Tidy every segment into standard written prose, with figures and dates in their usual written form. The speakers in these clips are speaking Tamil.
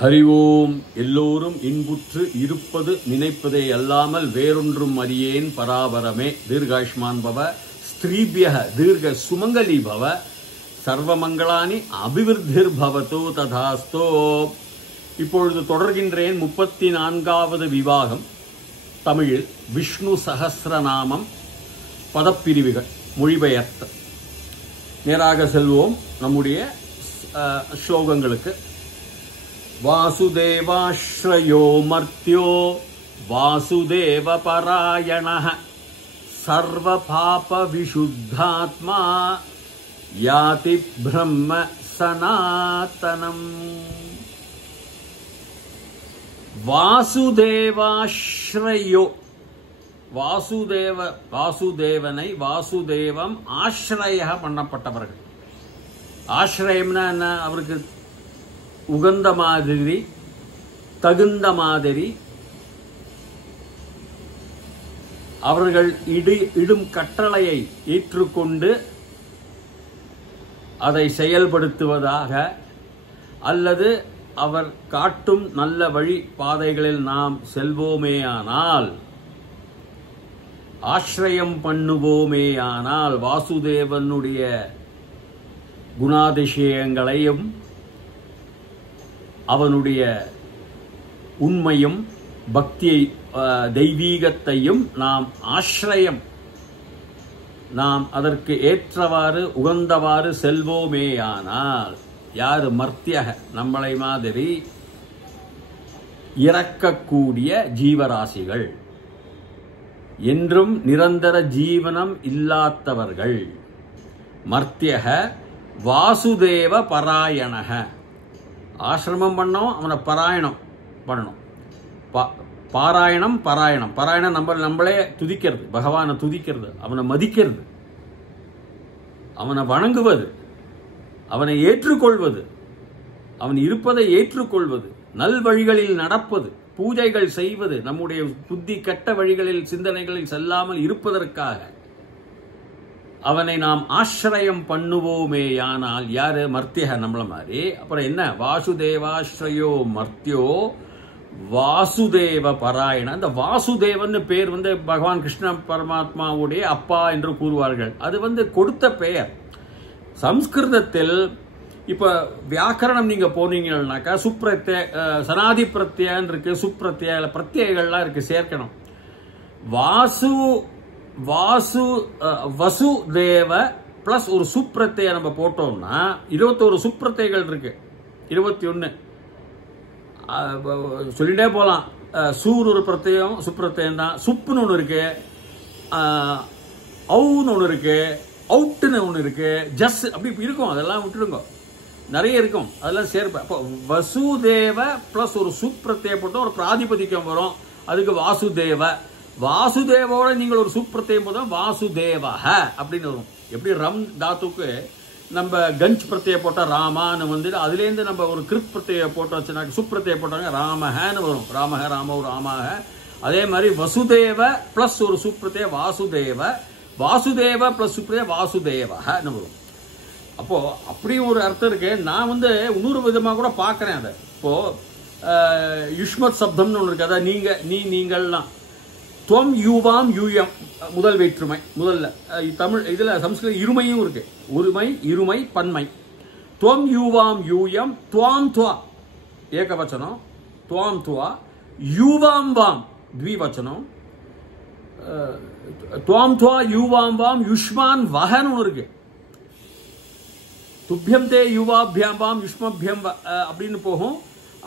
ஹரி ஓம். எல்லோரும் இன்புற்று இருப்பது நினைப்பதே அல்லாமல் வேறொன்றும் அறியேன் பராபரமே. தீர்காயுஷ்மான் பவ, ஸ்திரீபியः தீர்க சுமங்கலி பவ, சர்வமங்களானி அபிவிருத்திர் பவதோ ததாஸ்தோ. இப்பொழுது தொடர்கின்றேன் 34வது விவாகம். தமிழில் விஷ்ணு சஹஸ்ரநாமம் பதப்பிரிவுகள் மொழிபெயர்த்து நேராக செல்வோம் நம்முடைய ஸ்லோகங்களுக்கு. வாசுதேவாஸ்ரயோ மர்த்யோ வாசுதேவ பராயணः சர்வ பாப விஷுத்தாத்மா யாதி பிரம்ம சனாதனம். வாசுதேவாஸ்ரயோ, வாசுதேவனை வாசுதேவம் ஆஸ்ரய பண்ணப்பட்டவர்கள். ஆஸ்ரயம்னா என்ன? அவருக்கு உகந்த மாதிரி, தகுந்த மாதிரி, அவர்கள் இடும் கட்டளையை ஏற்றுக்கொண்டு அதை செயல்படுத்துவதாக, அல்லது அவர் காட்டும் நல்ல வழி பாதைகளில் நாம் செல்வோமேயானால், ஆශ්‍රயம் பண்ணுவோமேயானால், வாசுதேவனுடைய குணாதிசயங்களையும் அவனுடைய உண்மையும் பக்தியை தெய்வீகத்தையும் நாம் ஆශ්‍රயம், நாம் அதற்கு ஏற்றவாறு உகந்தவாறு செல்வோமேயானால், யாரு? மர்த்தியக, நம்மளை மாதிரி இறக்கக்கூடிய ஜீவராசிகள், என்றும் நிரந்தர ஜீவனம் இல்லாதவர்கள். மர்த்தியக வாசுதேவ பராயணக, ஆசிரமம் பண்ணோம், அவனை பாராயணம் பண்ணணும். பாராயணம் பாராயணம் பாராயணம் நம்மளே துதிக்கிறது, பகவானை துதிக்கிறது, அவனை மதிக்கிறது, அவனை வணங்குவது, அவனை ஏற்றுக்கொள்வது, அவன் இருப்பதை ஏற்றுக்கொள்வது, நல் வழிகளில் நடப்பது, பூஜைகள் செய்வது, நம்முடைய புத்தி கெட்ட வழிகளில் சிந்தனைகளில் செல்லாமல் இருப்பதற்காக அவனை நாம் ஆශ්‍රயம் பண்ணுவோமேயானால், யாரு? மர்த்தியக, நம்மள மாதிரி. அப்புறம் என்ன? வாசுதேவாஸ்ரயோ மர்த்தியோ வாசுதேவ பராயண. அந்த வாசுதேவன் பேர் பகவான் கிருஷ்ண பரமாத்மாவுடைய அப்பா என்று கூறுவார்கள். அது கொடுத்த பெயர். சம்ஸ்கிருதத்தில் இப்ப வியாக்கரணம் நீங்க போனீங்கன்னாக்கா சுப்ரத்ய, சனாதி பிரத்யன் இருக்கு, சுப்ரத்ய, பிரத்யங்கள்லாம் இருக்கு, சேர்க்கணும். வசுதேவ பிளஸ் ஒரு சுப்ரத்ய நம்ம போட்டோம்னா 21 சுப்ரத்யங்கள் இருக்கு. 21 சொல்லிட்டே போலாம். சூர் ஒரு பிரத்யம், சுப்ரத்யம் தான். சுப்புன்னு ஒன்று இருக்கு, அவுன்னு ஒன்று இருக்கு, அவுட்டுன்னு ஒன்று இருக்கு, ஜஸ் அப்படி இருக்கும். அதெல்லாம் விட்டுடுங்க, நிறைய இருக்கும், அதெல்லாம் சேர்ப்பேன். அப்போ வசுதேவ பிளஸ் ஒரு சுப்ரத்ய போட்டோம், ஒரு பிராதிபதிக்கம் வரும், அதுக்கு வாசுதேவ. வாசுதேவோட நீங்கள் ஒரு சுப்ரத்யம் போட்டோம், வாசுதேவஹ அப்படின்னு வரும். எப்படி ரம் தாத்துக்கு நம்ம கஞ்ச் பிரத்ய போட்டா ராமான்னு அதுலேருந்து நம்ம ஒரு கிருத் பிரத்ய போட்டோம் வச்சுனாக்க, சுப்ரத்ய போட்டாங்க ராமஹன்னு வரும். ராமஹ ராமோ ராமாக. அதே மாதிரி வசுதேவ பிளஸ் ஒரு சுப்ரத்ய வாசுதேவ, வாசுதேவ பிளஸ் சுப்ரத்ய வாசுதேவஹன்னு வரும். அப்போ அப்படியும் ஒரு அர்த்தம் இருக்கு. நான் இன்னொரு விதமாக கூட பார்க்கறேன் அதை. இப்போ யுஷ்மத் சப்தம்னு ஒன்று இருக்கு. அதான் நீங்கள்லாம் துவம் யூவாம் யூயம், முதல் வேற்றுமை. முதல்ல தமிழ் இதுல சம்ஸ்கிருத இருமையும் இருக்கு. ஒருமை, இருமை, பன்மை. துவம் யூவாம் யூயம், துவாம் துவா ஏகவச்சனம், துவாம் துவா. யூவாம் வாம் த்விவச்சனம். துவாம் துவா யூவாம் வாம் யுஷ்மான் வஹன்னு ஒன்று இருக்கு. துப்பியம் தே யுவாபியாம் வாம் யுஷ்மபியம் அப்படின்னு போகும்.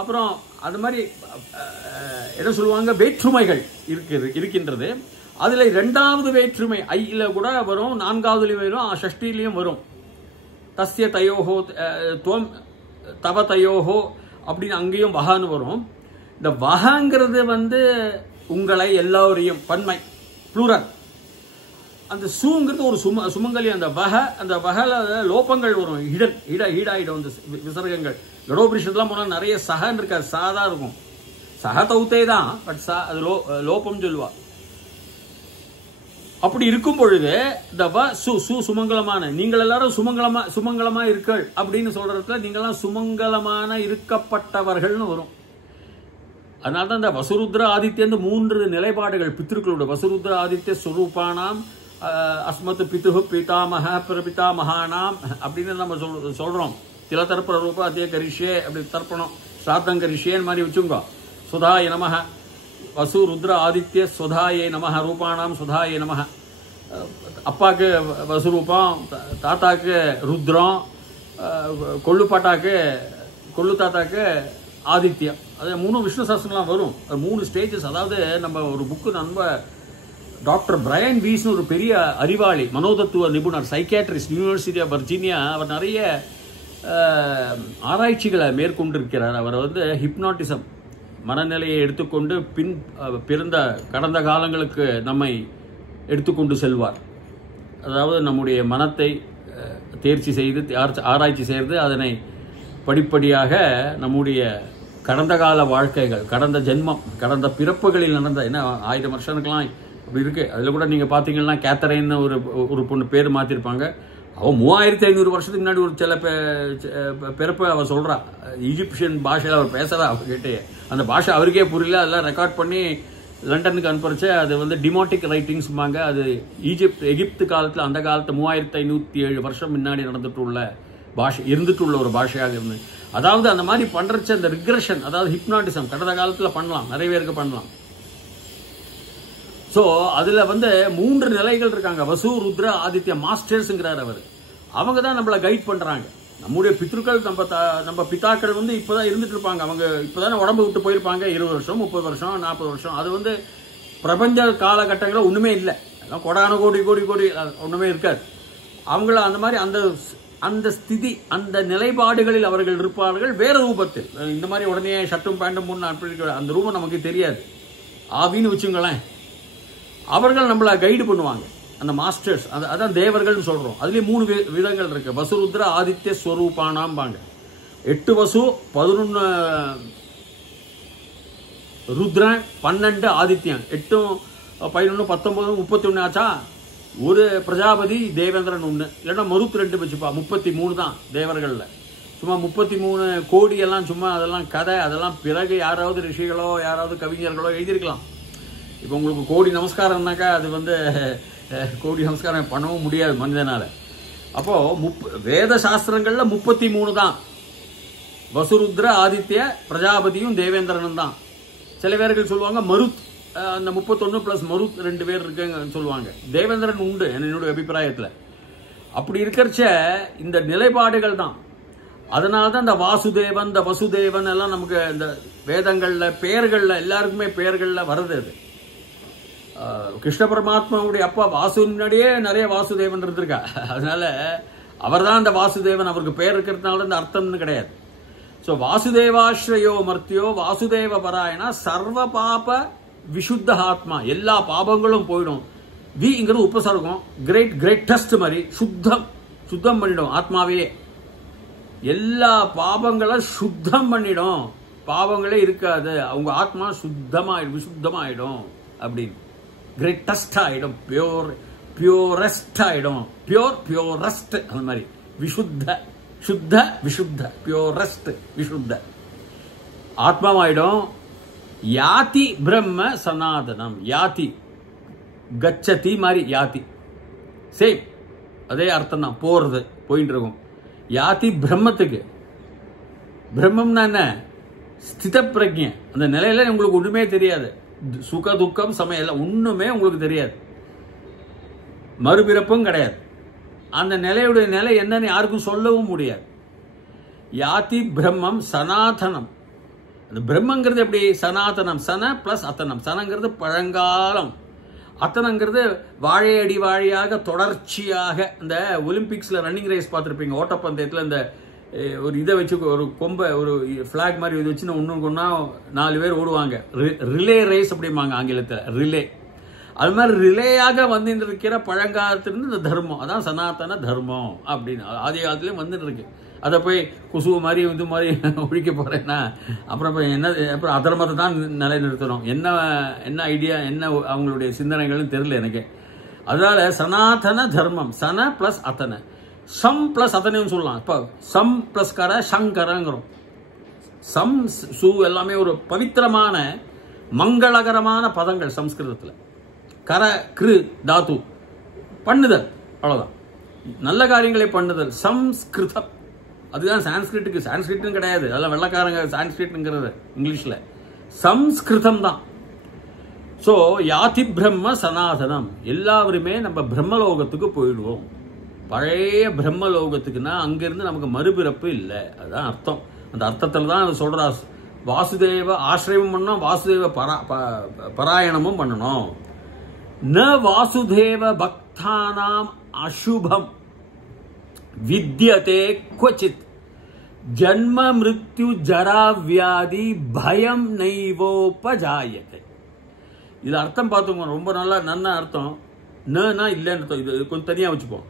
அப்புறம் அது மாதிரி என்ன சொல்லுவாங்க, வேற்றுமைகள் இருக்கின்றது. அதுல 2வது வேற்றுமை ஐல கூட வரும், 4வதுலயும் வரும், ஷஷ்டிலையும் வரும். தஸ்ய தயோஹோ துவம் தவ தயோஹோ அப்படின்னு அங்கேயும் வஹான்னு வரும். இந்த வஹங்கிறது உங்களை எல்லோரையும், பன்மை, ப்ளூரல். அந்த சூங்கிறது ஒரு சுமங்கலி. அந்த வகல லோபங்கள் வரும், ஈடாயிடும் விசர்க்கங்கள். கடோபரிஷத்துலாம் போனா நிறைய சகன்னு இருக்காது, சாதா இருக்கும். சக தௌத்தே தான், பட் அது லோபம் சொல்லுவா. அப்படி இருக்கும் பொழுது இந்த சுமங்கலமான, நீங்கள் எல்லாரும் சுமங்கலமா இருக்கள் அப்படின்னு சொல்றதுல நீங்களாம் சுமங்கலமான இருக்கப்பட்டவர்கள்னு வரும். அதனால்தான் இந்த வசுருத்ர ஆதித்யன் 3 நிலைப்பாடுகள் பித்ருக்களோட. வசுருத்ர ஆதித்ய ஸ்வரூபானாம் அஸ்மத் பித்து பிதாமக பிரபிதாமகானாம் அப்படின்னு நம்ம சொல்றோம். சில தர்ப்பண ரூபா அதே கரிஷே அப்படி தர்ப்பணம் ஸ்ராத்தம் கரிஷேன்னு மாதிரி வச்சுங்க. சுதாய நமஹ வசு ருத்ர ஆதித்ய சுதாயே நமஹ ரூபானாம் சுதாயே நமஹ. அப்பாவுக்கு வசுரூபம், தாத்தாக்கு ருத்ரம், கொள்ளு தாத்தாக்கு ஆதித்யம். அது 3 விஷ்ணு சாஸ்திரம்லாம் வரும். 3 ஸ்டேஜஸ். அதாவது நம்ம ஒரு புக்கு டாக்டர் பிரையன் வீஸ்னு ஒரு பெரிய அறிவாளி, மனோதத்துவ நிபுணர், சைக்கியாட்ரிஸ்ட், யூனிவர்சிட்டி ஆஃப் வர்ஜீனியா. அவர் நிறைய ஆராய்ச்சிகளை மேற்கொண்டிருக்கிறார். அவர் ஹிப்னாட்டிசம், மனநிலையை எடுத்துக்கொண்டு கடந்த காலங்களுக்கு நம்மை எடுத்துக்கொண்டு செல்வார். அதாவது நம்முடைய மனத்தை தேர்ச்சி செய்து ஆராய்ச்சி செய்து அதனை படிப்படியாக நம்முடைய கடந்த கால வாழ்க்கைகள், கடந்த ஜென்மம், கடந்த பிறப்புகளில் நடந்த 1000 வருஷத்துக்கெல்லாம் அப்படி இருக்கு. அதில் கூட நீங்கள் பார்த்தீங்கன்னா கேத்தரின்னு ஒரு பொண்ணு பேர் மாற்றிருப்பாங்க. அவன் 3500 வருஷத்துக்கு முன்னாடி ஒரு சில பிறப்பை அவள் சொல்கிறா. ஈஜிப்சியன் பாஷையில் அவர் பேசுகிறா. அவர்கிட்ட அந்த பாஷை அவருக்கே புரியல. அதெல்லாம் ரெக்கார்ட் பண்ணி லண்டனுக்கு அனுப்பிச்சு. அது டிமோட்டிக் ரைட்டிங்ஸ்பாங்க. அது எகிப்து காலத்தில், அந்த காலத்து 3507 வருஷம் முன்னாடி இருந்துட்டுள்ள ஒரு பாஷையாக இருந்து. அதாவது அந்த மாதிரி பண்றச்ச அந்த ரிக்ரெஷன், அதாவது ஹிப்னாட்டிசம் கடந்த காலத்தில் பண்ணலாம், நிறைய பேருக்கு பண்ணலாம். ஸோ அதில் 3 நிலைகள் இருக்காங்க. வசு ருத்ர ஆதித்ய மாஸ்டர்ஸ்ங்கிறார் அவர். அவங்க தான் நம்மளை கைட் பண்றாங்க. நம்முடைய பித்ருக்கள், நம்ம பிதாக்கள் இப்பதான் இருந்துட்டு இருப்பாங்க. அவங்க இப்பதானே உடம்பு விட்டு போயிருப்பாங்க. 20 வருஷம் 30 வருஷம் 40 வருஷம். அது பிரபஞ்ச காலகட்டங்களில் ஒண்ணுமே இல்லை. கொடான கோடி கோடி கோடி ஒண்ணுமே இருக்காது. அவங்கள அந்த மாதிரி அந்த ஸ்திதி, அந்த நிலைப்பாடுகளில் அவர்கள் இருப்பார்கள். வேற ரூபத்தில், இந்த மாதிரி உடனே ஷர்ட்டும் பேண்டும் முன்னு அந்த ரூபம் நமக்கு தெரியாது. ஆவின்னு வச்சுங்களேன். அவர்கள் நம்மளை கைடு பண்ணுவாங்க, அந்த மாஸ்டர்ஸ். அதான் தேவர்கள் சொல்றோம். அதுலயே 3 விதங்கள் இருக்கு. வசுருத்ர ஆதித்ய ஸ்வரூபானாம்பாங்க. 8 வசு, 11 ருத்ரன், 12 ஆதித்யன். 8 11 19 31 ஆச்சா. ஒரு பிரஜாபதி, தேவேந்திரன் 1, இல்லைன்னா மருத் 2 வச்சுப்பா. 33 தான் தேவர்கள்ல. சும்மா 33 கோடி எல்லாம் சும்மா அதெல்லாம் கதை. அதெல்லாம் பிறகு யாராவது ரிஷிகளோ யாராவது கவிஞர்களோ எழுதியிருக்கலாம். இப்போ உங்களுக்கு கோடி நமஸ்காரம்னாக்கா அது கோடி நமஸ்காரம் பண்ணவும் முடியாது மனிதனால. அப்போ வேத சாஸ்திரங்கள்ல 33 தான். வசுருத்ர ஆதித்ய பிரஜாபதியும் தேவேந்திரனும் தான். சில பேர்கள் சொல்லுவாங்க மருத், அந்த 31 பிளஸ் மருத் 2 பேர் இருக்குன்னு சொல்லுவாங்க. தேவேந்திரன் உண்டு என்னுடைய அபிப்பிராயத்தில். அப்படி இருக்கிறச்ச இந்த நிலைப்பாடுகள் தான். அதனால்தான் இந்த வாசுதேவன், இந்த வசுதேவன் எல்லாம் நமக்கு இந்த வேதங்கள்ல பெயர்கள்ல எல்லாருக்குமே பெயர்கள்ல வருது. அது கிருஷ்ண பரமாத்மாவுடைய அப்பா வாசு முன்னாடியே நிறைய வாசுதேவன் இருந்திருக்கா. அதனால அவர் தான் அந்த வாசுதேவன். அவருக்கு பெயர் இருக்கிறதுனால இந்த அர்த்தம்னு கிடையாது. ஸோ வாசுதேவாஸ்ரயோ மர்த்தியோ வாசுதேவ பராயணா சர்வ பாப விசுத்த ஆத்மா. எல்லா பாபங்களும் போயிடும். விங்கிறது உபசர்க்கம். கிரேட்டஸ்ட் மாதிரி சுத்தம் பண்ணிடும் ஆத்மாவே. எல்லா பாபங்களும் சுத்தம் பண்ணிடும். பாவங்களே இருக்காது. அவங்க ஆத்மா விசுத்தமாயிடும் அப்படின்னு. கிரேட்டஸ்ட் ஆயிடும். பியூரஸ்ட் ஆயிடும். பியூரஸ்ட் அந்த மாதிரி. சுத்த விசுத்த பியூரஸ்ட் விசுத்த ஆத்மாவாயிடும். யாதி பிரம்ம சனாதனம். யாதி கச்சதி மாதிரி யாதி சேம் அதே அர்த்தம் தான். போறது போயிட்டு இருக்கும். யாதி பிரம்மத்துக்கு. பிரம்மம்னா என்ன? ஸ்தித பிரஜ்ஞை. அந்த நிலையில உங்களுக்கு ஒண்ணுமே தெரியாது. சுக துக்கம் சமயம் ஒண்ணுமே உங்களுக்கு தெரியாது. மறுபிறப்பும் கிடையாது. அந்த நிலையுடைய நிலை என்னன்னு யாருக்கும் சொல்லவும் முடியாது. யாதி பிரம்மம் சனாதனம். அந்த பிரம்மங்கிறது எப்படி? சனாதனம். சன பிளஸ் அத்தனம். சனங்கிறது பழங்காலம். அத்தனங்கிறது வாழையடி வாழையாக தொடர்ச்சியாக. இந்த ஒலிம்பிக்ஸ்ல ரன்னிங் ரேஸ் பார்த்துருப்பீங்க. ஓட்டப்பந்தயத்தில் இந்த ஒரு இதை வச்சு ஒரு கொம்பை ஒரு பிளாக் மாதிரி இது வச்சு ஒன்றுக்கு ஒன்றா 4 பேர் ஓடுவாங்க. ரிலே ரேஸ் அப்படிம்பாங்க ஆங்கிலத்தில். ரிலே. அது மாதிரி ரிலேயாக இருக்கிற பழங்காலத்திலிருந்து இந்த தர்மம், அதான் சனாதன தர்மம் அப்படின்னு ஆதி காலத்துலேயும் வந்துட்டு இருக்கு. அதை போய் குசு மாதிரி இது மாதிரி ஒழிக்க போறேன்னா அப்புறம் அப்புறம் அதர்மத்தை தான் நிலைநிறுத்தணும். என்ன ஐடியா, என்ன அவங்களுடைய சிந்தனைகள்னு தெரியல எனக்கு. அதனால சனாதன தர்மம் சன பிளஸ் அத்தனை சம் பிளஸ் அத்தனையும் சொல்லலாம். இப்போ சம் பிளஸ் கர சங்கரங்கிறோம். சம் சு எல்லாமே ஒரு பவித்திரமான மங்களகரமான பதங்கள் சம்ஸ்கிருதத்தில். கர கிரு தாத்து பண்ணுதல், அவ்வளோதான். நல்ல காரியங்களை பண்ணுதல் சம்ஸ்கிருதம். அதுதான் சான்ஸ்கிரிட்டுக்கு. சான்ஸ்கிரிட்டும் கிடையாது, அதெல்லாம் வெள்ளக்காரங்க சான்ஸ்கிரிட்டுங்கிறது இங்கிலீஷில். சம்ஸ்கிருதம் தான். ஸோ யாதி பிரம்ம சனாதனம், எல்லாருமே நம்ம பிரம்மலோகத்துக்கு போயிடுவோம். பழைய பிரம்மலோகத்துக்குன்னா அங்கிருந்து நமக்கு மறுபிறப்பு இல்லை, அதுதான் அர்த்தம். அந்த அர்த்தத்தில் தான் அது சொல்றா. வாசுதேவ ஆசிரயமும் பண்ணணும், வாசுதேவ பராயணமும் பண்ணணும். ந வாசுதேவ பக்தானாம் அசுபம் வித்யதே क्वचित् ஜன்ம மிருத்யு ஜரா வியாதி பயம் நைவோபஜாயதே. இது அர்த்தம் பார்த்துக்கோ, ரொம்ப நல்ல அர்த்தம். நா இல்லைன்னு அர்த்தம். இது கொஞ்சம் தனியா வச்சுப்போம்.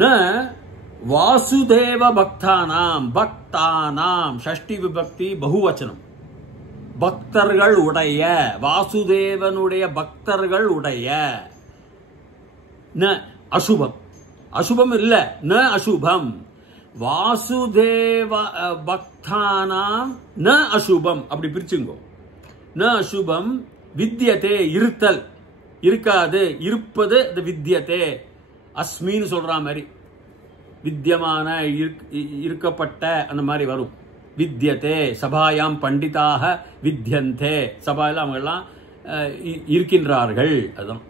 ந வாசுதேவ பக்தானாம், பக்தானாம் ஷஷ்டி விபக்தி பகுவச்சனம், பக்தர்கள் உடைய, வாசுதேவனுடைய பக்தர்கள் உடைய. ந அசுபம், அசுபம் இல்ல, ந அசுபம். வாசுதேவ பக்தானாம் ந அசுபம், அப்படி பிரிச்சுங்கோ. ந அசுபம் வித்யதே இருத்தல், இருக்காது, இருப்பது வித்யதே. அஸ்மின்னு சொல்ற மாதிரி வித்தியமான இருக்கப்பட்ட அந்த மாதிரி வரும். வித்யதே சபாயாம் பண்டிதாக வித்யந்தே, சபாயில் அவங்க எல்லாம் இருக்கின்றார்கள். அதுதான்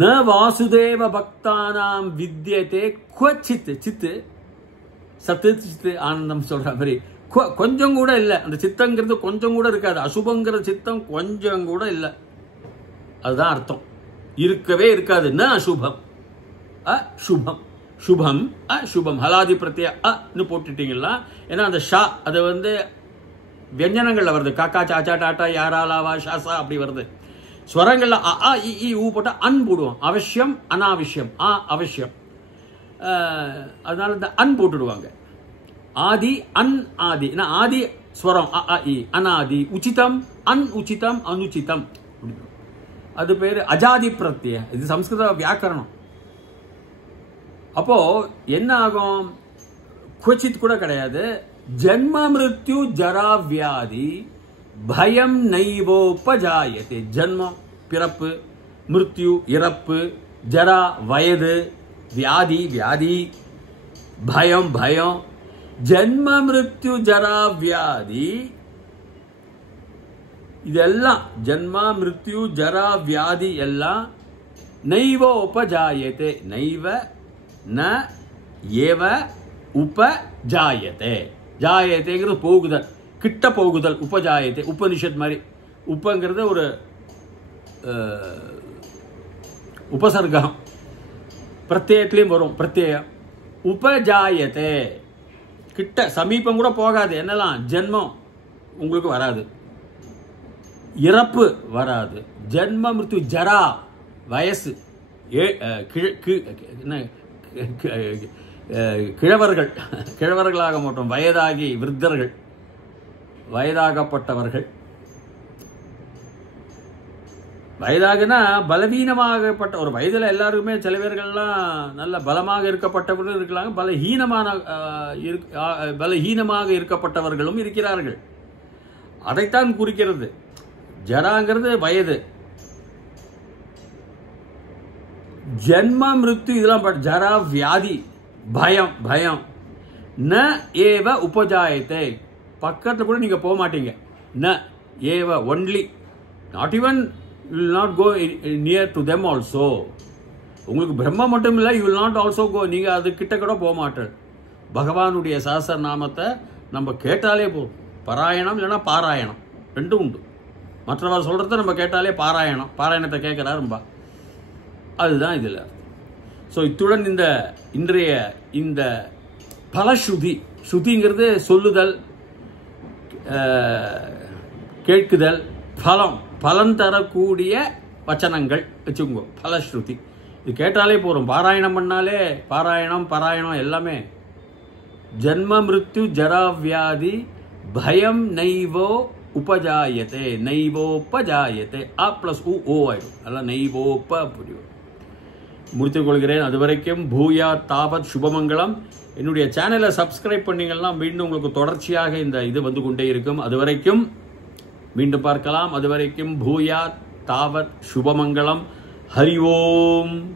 ந வாசுதேவ பக்தானாம் வித்யதே क्वचित्. சித்து சத்து சித்து ஆனந்தம் சொல்ற மாதிரி கொஞ்சம் கூட இல்லை. அந்த சித்தங்கிறது கொஞ்சம் கூட இருக்காது. அசுபங்கிற சித்தம் கொஞ்சம் கூட இல்லை, அதுதான் அர்த்தம். இருக்கவே இருக்காது. ந அசுபம் அசுபம், சுபம் அசுபம். ஹலாதி பிரத்ய அன்னு போட்டுட்டீங்களா, ஏன்னா அந்த ஷா அது வியஞ்சனங்கள்ல வருது. காக்கா சாச்சா டாட்டா யாரா லாவா ஷாசா அப்படி வருது. ஸ்வரங்கள்ல அ இ ஊ போட்டா அன் போடுவோம். அவசியம் அனாவசியம், அவசியம். அதனால இந்த அன் போட்டுடுவாங்க. ஆதி அன் ஆதி, ஆதி ஸ்வரம் அ இ, அனாதி உச்சிதம் அன் உச்சிதம் அனுச்சிதம், அது பேரு அஜாதி பிரத்ய. இது சம்ஸ்கிருத வியாக்கரணம். அப்போ என்ன ஆகும்? क्वचित् கூட கிடையாது. ஜன்ம மிருத்யு ஜரா வியாதி பயம் நைவோபஜாயதே. ஜன்மம் பிறப்பு, மிருத்யு இறப்பு, ஜரா வயது, வியாதி வியாதி, பயம் பயம். ஜன்ம மிருத்யு ஜரா வியாதி இதெல்லாம், ஜன்மா மிருத்யு ஜரா வியாதி எல்லாம் நைவ உபஜாயதே. நைவ ந ஏவ உபஜாயதே. ஜாயத்தேங்கிறது போகுதல், கிட்ட போகுதல். உபஜாயத்தை உபனிஷத் மாதிரி. உப்பங்கிறது ஒரு உபசர்க்கம், பிரத்யேகத்திலையும் வரும் பிரத்யேகம். உபஜாயத்தை கிட்ட, சமீபம் கூட போகாது. என்னெல்லாம் ஜென்மம் உங்களுக்கு வராது, இறப்பு வராது. ஜென்ம மிருத்யு ஜரா வயசு, கிழவர்கள், கிழவர்களாக மாட்டோம், வயதாகி விருத்தர்கள், வயதாகப்பட்டவர்கள். வயதாகனா பலவீனமாகப்பட்ட ஒரு வயதில் எல்லாருக்குமே சில பேர்கள்லாம் நல்ல பலமாக இருக்கப்பட்டவர்களும் இருக்கலாம், பலஹீனமாக இருக்கப்பட்டவர்களும் இருக்கிறார்கள். அதைத்தான் குறிக்கிறது. ஜராங்கிறது வயது, ஜன்ம மிருத்யு இதெல்லாம். ஜரா வியாதி பயம் பயம். ந ஏவ உபஜாயத்தை, பக்கத்தில் கூட நீங்க போக மாட்டீங்க. ந ஏவ only, not even you will not go near to them also. உங்களுக்கு பிரம்ம மட்டும் இல்லை, you will not also go, நீங்க அது கிட்ட கூட போக மாட்டேன். பகவானுடைய சஹஸ்ர நாமத்தை நம்ம கேட்டாலே போதும். பாராயணம் இல்லைன்னா பாராயணம் ரெண்டும் உண்டு. மற்றவர் சொல்றத நம்ம கேட்டாலே பாராயணம், பாராயணத்தை கேட்கிறாரும்பா, அதுதான் இதில். ஸோ இத்துடன் இன்றைய இந்த பலஸ்ருதி, ஸ்ருதிங்கிறது சொல்லுதல், கேட்குதல், பலன் தரக்கூடிய வச்சனங்கள் வச்சுக்கோங்க. பலஸ்ருதி இது கேட்டாலே போகிறோம். பாராயணம் பண்ணாலே, பாராயணம் எல்லாமே. ஜன்ம மிருத்யு ஜரா வியாதி பயம் நைவோ உபஜாயத்தே நைவோபஜாயத்தே அ ப்ளஸ் ஓ ஆயிடும். அதெல்லாம் நைவோப புரியும். முடித்துக் கொள்கிறேன். அது வரைக்கும் பூயா தாவத் சுபமங்கலம். என்னுடைய சேனலை சப்ஸ்கிரைப் பண்ணீங்கன்னா மீண்டும் உங்களுக்கு தொடர்ச்சியாக இந்த இது வந்து கொண்டே இருக்கும். அது வரைக்கும் மீண்டும் பார்க்கலாம். அது வரைக்கும் பூயா தாவத் சுபமங்கலம். ஹரி ஓம்.